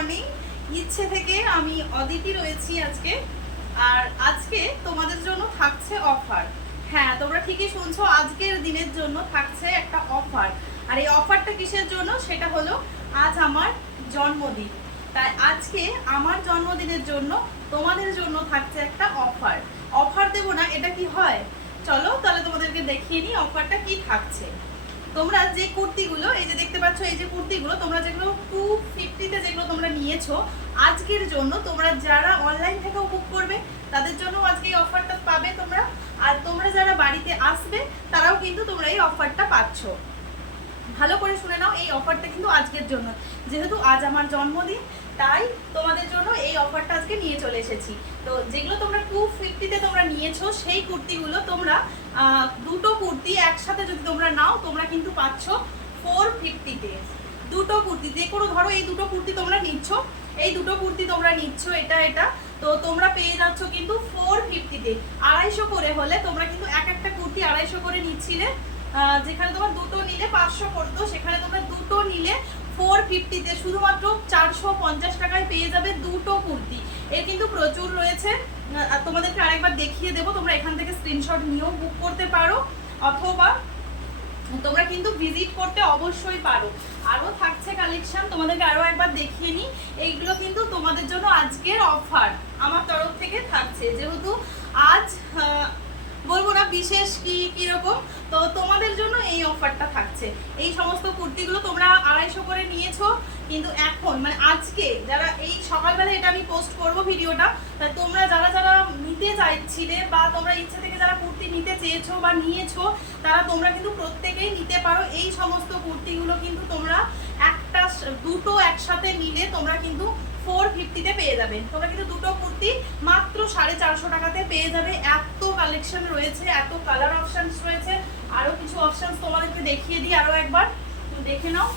Morning. ইচ্ছে থেকে আমি অদিতি রয়েছি আজকে। আর আজকে তোমাদের জন্য থাকছে অফার। হ্যাঁ, তোমরা ঠিকই শুনছো, আজকের দিনের জন্য থাকছে একটা অফার। আর এই অফারটা কিসের জন্য, সেটা হলো আজ আমার জন্মদিন। তাই আজকে আমার জন্মদিনের জন্য তোমাদের জন্য থাকছে একটা অফার। অফার দেবো না, এটা কি হয়? চলো তাহলে তোমাদেরকে দেখিয়ে নিই অফারটা কি থাকছে। তোমরা যে কুর্তিগুলো এই যে দেখতে পাচ্ছ, এই যে কুর্তিগুলো তোমরা যেগুলো 250-তে যেগুলো তোমরা নিয়েছো, আজকের জন্য তোমরা যারা অনলাইন থেকেও বুক করবে তাদের জন্য আজকে এই অফারটা পাবে তোমরা। আর তোমরা যারা বাড়িতে আসবে তারাও কিন্তু তোমরা এই অফারটা পাচ্ছ। ভালো করে শুনে নাও, এই অফারটা কিন্তু আজকের জন্য। যেহেতু আজ আমার জন্মদিন, তাই তোমাদের জন্য এই অফারটা আজকে নিয়ে চলে এসেছি। তো যেগুলো তোমরা 250-তে তোমরা নিয়েছো, সেই কুর্তিগুলো তোমরা দুটো কুর্তি একসাথে যদি তোমরা নাও, তোমরা কিন্তু পাচ্ছ 450-তে। দুটো কুর্তি, যে কোনো ধরো এই দুটো কুর্তি তোমরা নিচ্ছ, এই দুটো কুর্তি তোমরা নিচ্ছ, এটা তো তোমরা পেয়ে যাচ্ছ কিন্তু 450-তে। 250 করে হলে তোমরা কিন্তু একটা কুর্তি 250 করে নিচ্ছিলে। যেখানে তোমার দুটো নিলে 500 পড়তো, সেখানে তোমরা দুটো নিলে 450-তে শুধুমাত্র 450 টাকায় পেয়ে যাবে দুটো কুর্তি। এর কিন্তু প্রচুর রয়েছে, তোমাদেরকে আরেকবার দেখিয়ে দেবো। তোমরা এখান থেকে স্ক্রিনশট নিয়েও বুক করতে পারো, অথবা তোমরা কিন্তু ভিজিট করতে অবশ্যই পারো। আরও থাকছে কালেকশন, তোমাদেরকে আরও একবার দেখিয়ে নিই। এইগুলো কিন্তু তোমাদের জন্য আজকের অফার আমার তরফ থেকে থাকছে। যেহেতু আজ বলবো না বিশেষ কিরকম, তো তোমাদের জন্য এই অফারটা থাকছে। এই সমস্ত কুর্তিগুলো তোমরা 250 করে নিয়েছো, কিন্তু এখন মানে আজকে যারা এই সকালবেলা এটা আমি পোস্ট করব ভিডিওটা, তাই তোমরা যারা নিতে চাইছিলে বা তোমরা ইচ্ছে থেকে যারা কুর্তি নিতে চেয়েছো বা নিয়েছো, তারা তোমরা কিন্তু প্রত্যেকেই নিতে পারো। এই সমস্ত কুর্তিগুলো কিন্তু তোমরা দুটো একসাথে নিলে তোমরা কিন্তু 450-তে পেয়ে যাবে। তোমরা কিন্তু দুটো কুর্তি মাত্র 450 টাকাতে পেয়ে যাবে। এত কালেকশন রয়েছে, এত কালার অপশনস রয়েছে। আরো কিছু অপশনস তোমাদেরকে দেখিয়ে দিই, আরো একবার দেখে নাও।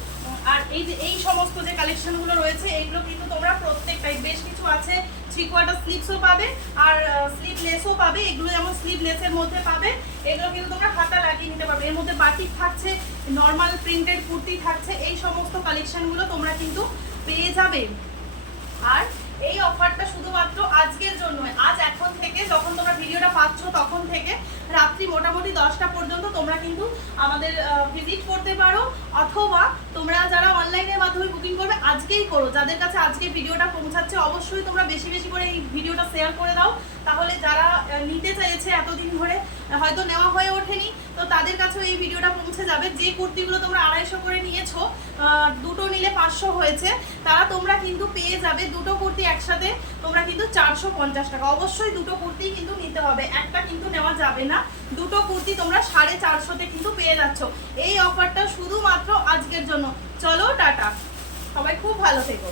আর এই যে এই সমস্ত যে কালেকশনগুলো রয়েছে, এইগুলো কিন্তু তোমরা প্রত্যেকটাই, বেশ কিছু আছে 3/4 স্লিভসও পাবে আর স্লিভলেসও পাবে। এগুলো যেমন স্লিভলেসের মধ্যে পাবে, এগুলো কিন্তু তোমরা হাতা লাগিয়ে নিতে পারবে। এর মধ্যে বাটিক থাকছে, নর্মাল প্রিন্টেড কুর্তি থাকছে। এই সমস্ত কালেকশনগুলো তোমরা কিন্তু পেয়ে যাবে। আর এই অফারটা শুধুমাত্র আজকের জন্য। আজ এখন থেকে যখন তোমরা ভিডিওটা পাচ্ছ তখন থেকে রাত্রি মোটামুটি 10টা পর্যন্ত তোমরা কিন্তু আমাদের ভিজিট করতে পারো, অথবা তোমরা যারা অনলাইনের মাধ্যমে বুকিং করবে আজকেই করো। যাদের কাছে আজকে ভিডিওটা পৌঁছাচ্ছে অবশ্যই তোমরা বেশি বেশি করে এই ভিডিওটা শেয়ার করে দাও। তাহলে যারা নিতে চাইছে এতদিন ধরে হয়তো নেওয়া হয়ে ওঠেনি, তো তাদের কাছেও এই ভিডিওটা পৌঁছে যাবে। যে কুর্তিগুলো তোমরা 250 করে নিয়েছো, দুটো নিলে 500 হয়েছে, তারা তোমরা কিন্তু পেয়ে যাবে দুটো কুর্তি একসাথে তোমরা কিন্তু 450 টাকা। অবশ্যই দুটো কুর্তি কিন্তু নিতে হবে, একটা কিন্তু নেওয়া যাবে না। দুটো কুর্তি তোমরা 450-তে কিন্তু পেয়ে যাচ্ছ। এই অফারটা শুধুমাত্র আজকের জন্য। চলো টাটা, সবাই খুব ভালো থেকো।